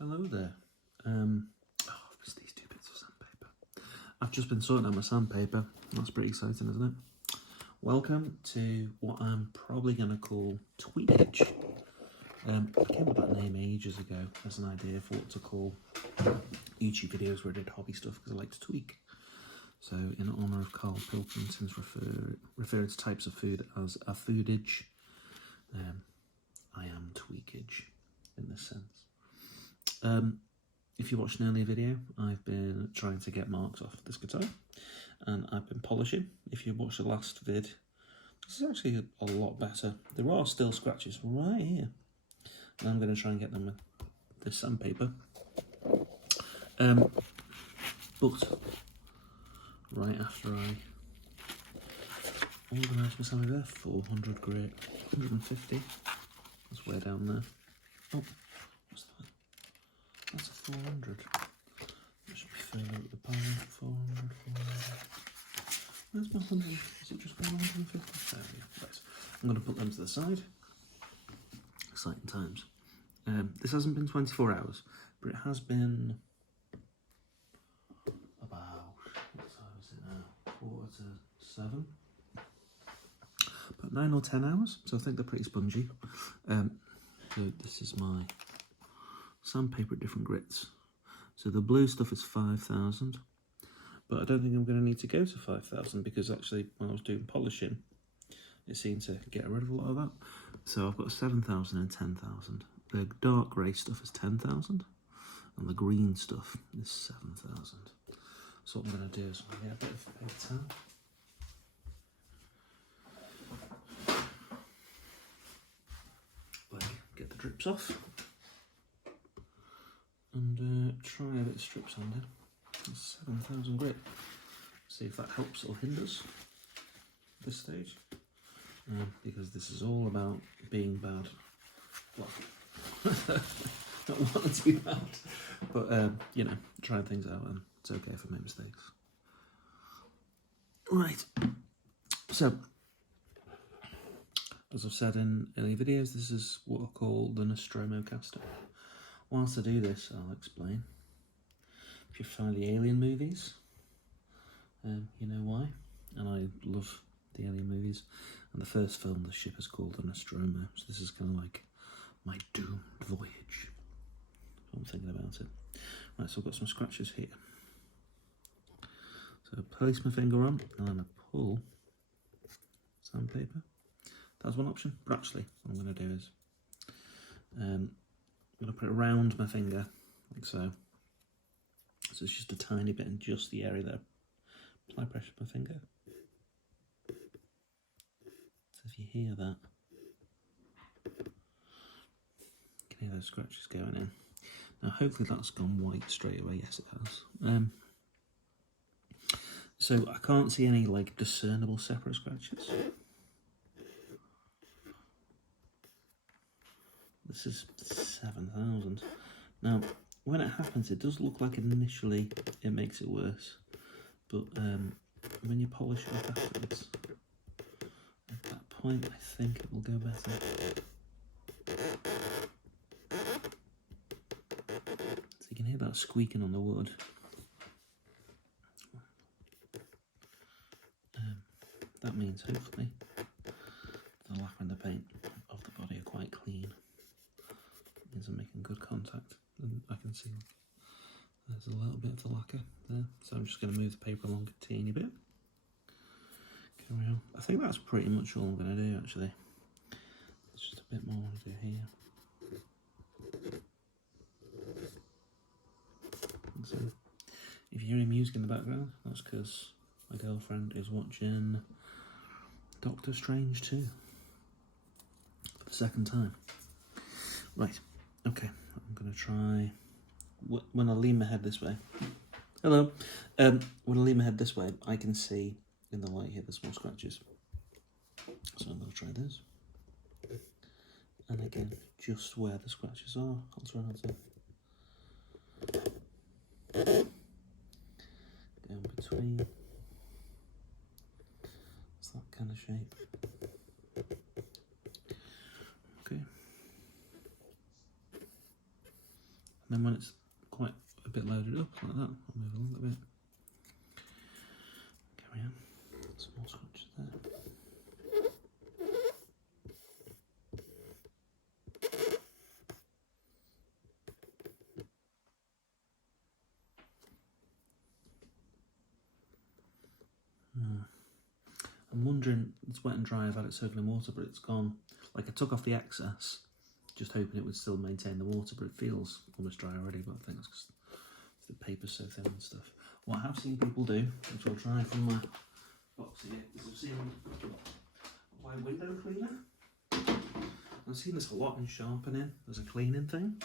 Hello there. It's these two bits of sandpaper. I've just been sorting out my sandpaper. That's pretty exciting, isn't it? Welcome to what I'm probably going to call Tweakage. I came up with that name ages ago as an idea for what to call YouTube videos where I did hobby stuff because I like to tweak. So in honour of Carl Pilkington's referred to types of food as a foodage, I am Tweakage in this sense. If you watched an earlier video, I've been trying to get marks off this guitar and I've been polishing. If you watched the last vid, this is actually a lot better. There are still scratches right here. And I'm going to try and get them with this sandpaper. But right after I organised my sandpaper, 400 grit, 150. That's way down there. Oh, what's that? That's a 400. That should be further up the pile. 400, 400. Where's my 100? Is it just 150? There we go. Right. I'm going to put them to the side. Exciting times. This hasn't been 24 hours, but it has been about, what time is it now? 6:45. About 9 or 10 hours, so I think they're pretty spongy. So this is my sandpaper at different grits. So the blue stuff is 5,000, but I don't think I'm going to need to go to 5,000 because actually when I was doing polishing, it seemed to get rid of a lot of that. So I've got 7,000 and 10,000. The dark grey stuff is 10,000, and the green stuff is 7,000. So what I'm going to do is I'm going to get a bit of paper towel. Get the drips off and try a bit of strip sanding. That's 7,000 grit. See if that helps or hinders at this stage, because this is all about being bad. Well, not wanting to be bad, but you know, trying things out, and it's okay if I make mistakes. Right, so as I've said in earlier videos, this is what I call the Nostromocaster. Whilst I do this, I'll explain. If you're a fan of the Alien movies, you know why. And I love the Alien movies. And the first film, the ship is called the Nostromo. So this is kind of like my doomed voyage. I'm thinking about it. Right, so I've got some scratches here. So I place my finger on, and then I pull sandpaper. That's one option, but actually what I'm going to do is I'm going to put it around my finger, like so. So it's just a tiny bit in just the area there. Apply pressure to my finger. So if you hear that, you can hear those scratches going in. Now hopefully that's gone white straight away. Yes, it has. So I can't see any like discernible separate scratches. This is 7,000. Now, when it happens, it does look like initially it makes it worse, but when you polish it up afterwards, at that point, I think it will go better. So you can hear that squeaking on the wood. That means hopefully the lacquer and the paint of the body are quite clean. It means I'm making good contact, and I can see there's a little bit of the lacquer there. So I'm just going to move the paper along a teeny bit. Carry on. I think that's pretty much all I'm going to do actually. There's just a bit more I want to do here. And so if you hear any music in the background, that's because my girlfriend is watching Doctor Strange 2 for the second time. Right, okay, I'm going to try, when I lean my head this way, hello, when I lean my head this way, I can see in the light here the small scratches. So I'm going to try this. And again, just where the scratches are, I'll try not to go in between. It's that kind of shape. Okay. then when it's quite a bit loaded up like that, I'll move along a bit. Carry on. Some more switches there. I'm wondering, it's wet and dry, I've had it soaking in water, but it's gone, like I took off the excess, just hoping it would still maintain the water, but it feels almost dry already, but I think it's because the paper's so thin and stuff. What I have seen people do, which I'll try from my box here, is I've seen my window cleaner. I've seen this a lot in sharpening as a cleaning thing.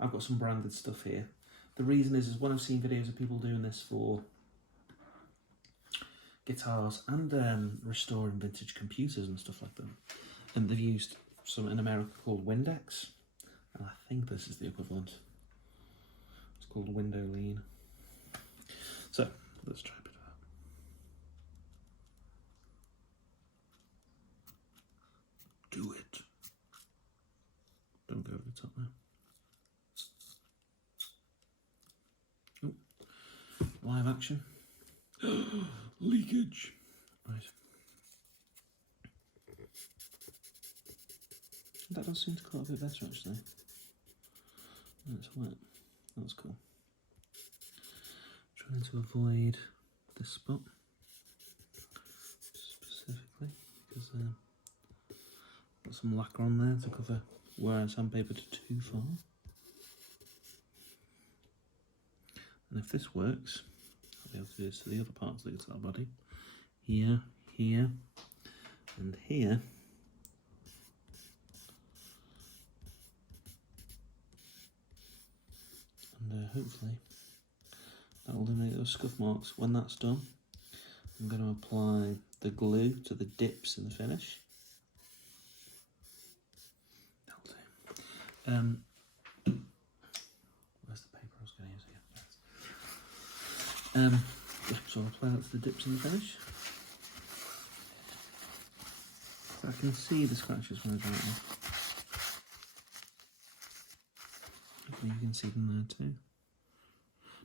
I've got some branded stuff here. The reason is when I've seen videos of people doing this for guitars and restoring vintage computers and stuff like that, and they've used some in America called Windex, and I think this is the equivalent. It's called Window Lean. So let's try a bit of that. Do it. Don't go over the top now. Oh, live action. Leakage. Right. That does seem to cut a bit better actually. That's wet. That's cool. Trying to avoid this spot specifically because got some lacquer on there to cover where I sandpapered too far. And if this works, I'll be able to do this to the other parts of the guitar body. Here, here, and here. And hopefully that will eliminate those scuff marks. When that's done, I'm going to apply the glue to the dips in the finish. That'll do. Where's the paper I was going to use again? Yeah, so I'll apply that to the dips in the finish. So I can see the scratches when I do it. Hopefully you can see them there too.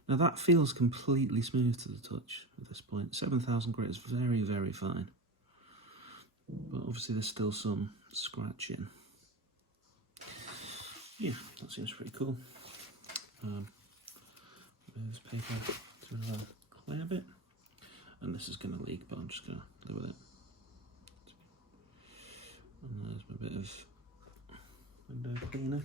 Now that feels completely smooth to the touch at this point. 7,000 grit is very, very fine. But obviously there's still some scratching. Yeah, that seems pretty cool. Move this paper to another clear bit. And this is going to leak, but I'm just going to live with it. And there's my bit of window cleaner.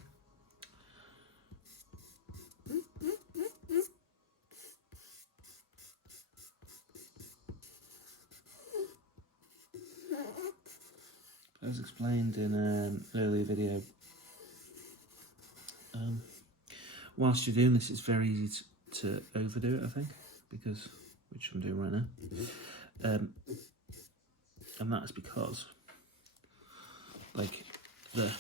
As explained in an earlier video, whilst you're doing this, it's very easy to overdo it, I think, because, which I'm doing right now, and that is because, like, the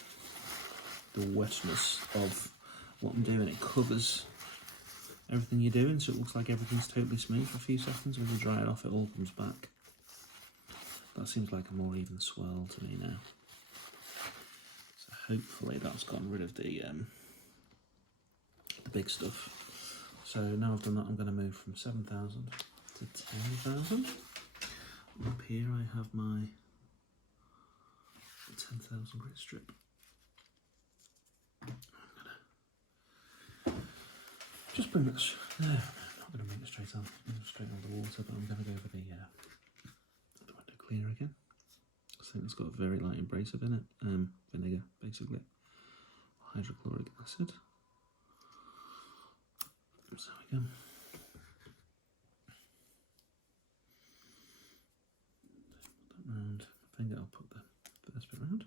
wetness of what I'm doing, it covers everything you're doing, so it looks like everything's totally smooth for a few seconds. When you dry it off, it all comes back. That seems like a more even swirl to me now. So hopefully that's gotten rid of the big stuff. So now I've done that, I'm going to move from 7,000 to 10,000. Up here I have my 10,000 grit strip. I'm going to just bring this, no, I'm not going to bring it straight on the water, but I'm going to go over the window cleaner again. I think it's got a very light abrasive in it, vinegar basically, hydrochloric acid. So we go. Put that round. I think I'll put the first bit round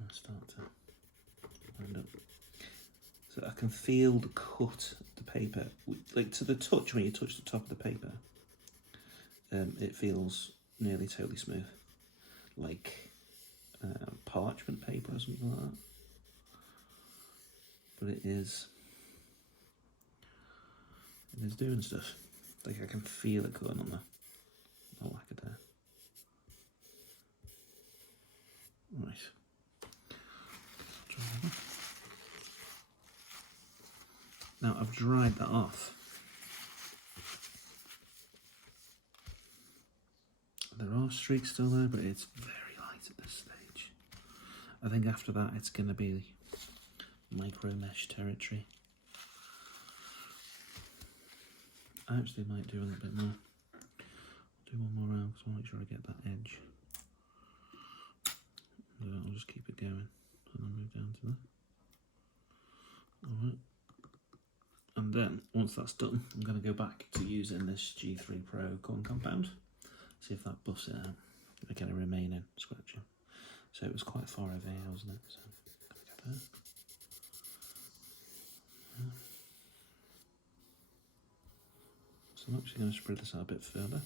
and start to wind up. So I can feel the cut of the paper, like to the touch. When you touch the top of the paper, it feels nearly totally smooth, like parchment paper or something like that. But it is doing stuff. Like I can feel it going on the lacquer there. Right. Now I've dried that off. There are streaks still there, but it's very light at this stage. I think after that it's going to be micro mesh territory. I actually might do a little bit more. I'll do one more round because I want to make sure I get that edge. I'll just keep it going and then move down to that. Alright. And then, once that's done, I'm going to go back to using this G3 Pro corn compound. See if that buffs it out. I get a remaining scratching. So it was quite far over here, wasn't it? So I'm going to go there. So I'm actually going to spread this out a bit further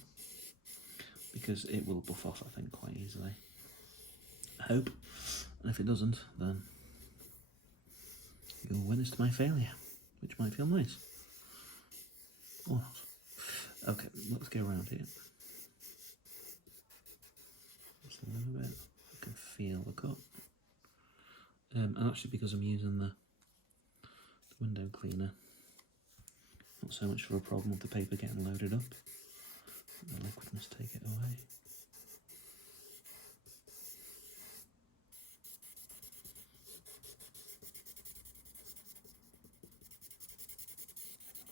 because it will buff off, I think, quite easily. I hope. And if it doesn't, then you'll witness to my failure, which might feel nice. Or not. Okay, let's go around here. Just a little bit. I can feel the cut. And actually, because I'm using the window cleaner, not so much for a problem with the paper getting loaded up. The liquid must take it away.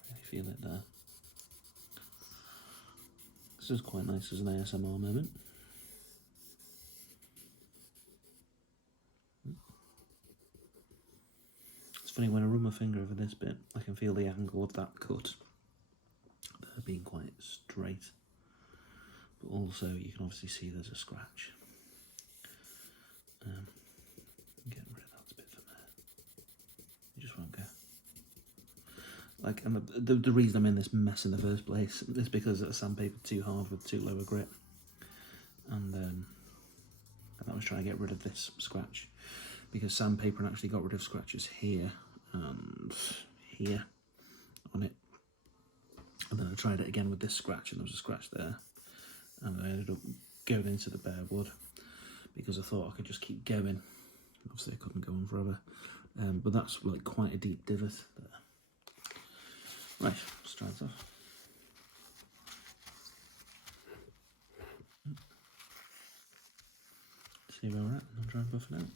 Really feel it there. This is quite nice as an ASMR moment. It's funny, when I run my finger over this bit, I can feel the angle of that cut there being quite straight. But also, you can obviously see there's a scratch. Get rid of that bit from there. You just won't go. Like, and the reason I'm in this mess in the first place is because I sandpapered too hard with too low a grit. And I was trying to get rid of this scratch. Because sandpaper actually got rid of scratches here and here on it. And then I tried it again with this scratch and there was a scratch there. And I ended up going into the bare wood because I thought I could just keep going. Obviously I couldn't go on forever. But that's like quite a deep divot there. Right, let's try this off. See where we're at, and I'll try and buff it out.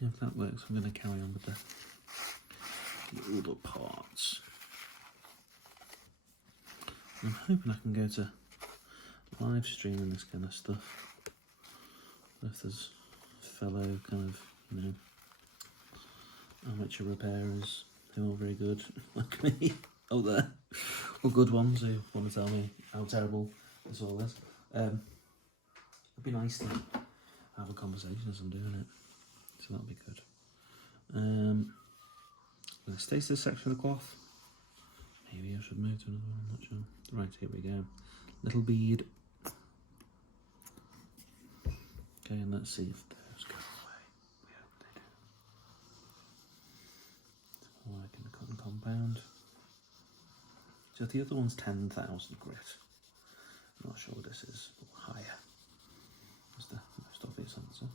Yeah, if that works, I'm going to carry on with the older parts. I'm hoping I can go to live streaming this kind of stuff. If there's fellow kind of, you know, amateur repairers who are very good, like me, out there, or good ones who want to tell me how terrible this all is. It'd be nice to have a conversation as I'm doing it, so that'll be good. I'm going to stay to this section of the cloth. Maybe I should move to another one, I'm not sure. Right, here we go. Little bead. Okay, and let's see if those go away. We hope they do. It's more like in the cotton compound. So the other one's 10,000 grit. I'm not sure what this is, but higher. That's the most obvious answer.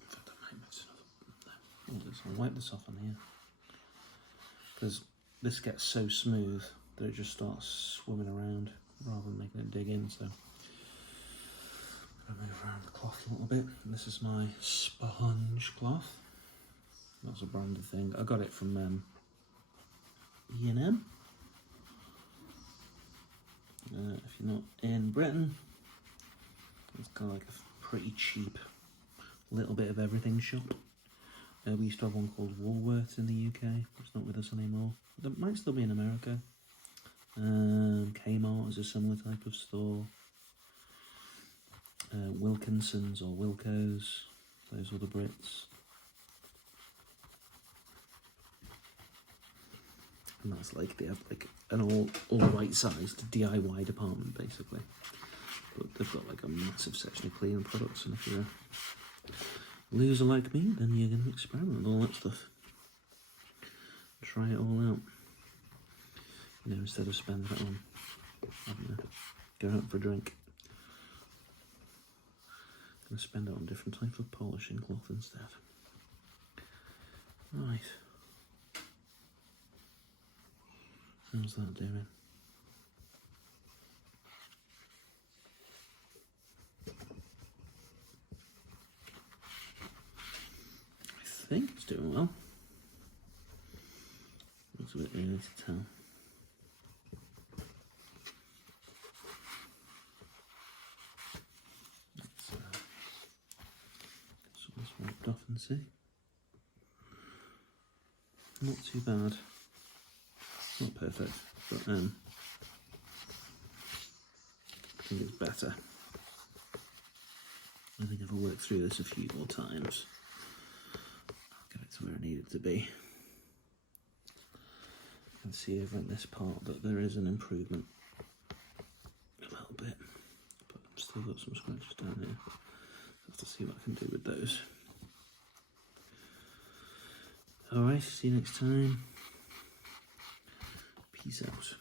In fact, I might mix another. No. I'll wipe this off on here. Because this gets so smooth that it just starts swimming around rather than making it dig in, so I'm going to move around the cloth a little bit. And this is my sponge cloth. That's a branded thing. I got it from E&M. If you're not in Britain, it's kind of like a pretty cheap little bit of everything shop. We used to have one called Woolworths in the UK. It's not with us anymore. It might still be in America. Kmart is a similar type of store. Wilkinson's or Wilco's, those are the Brits. And that's like, they have like an all right sized DIY department basically. But they've got like a massive section of cleaning products, and if you're a loser like me, then you're going to experiment with all that stuff. Try it all out. You know, instead of spending it on, I don't know, go out for a drink. going to spend it on different types of polishing cloth instead. Right. How's that doing? I think it's doing well. Looks a bit early to tell. Let's get some of this wiped off and see. Not too bad. Not perfect, but I think it's better. I think if I work through this a few more times, I'll get it to where I need it to be. You can see over in this part that there is an improvement a little bit, but I've still got some scratches down here. I'll have to see what I can do with those. Alright, see you next time. Peace out.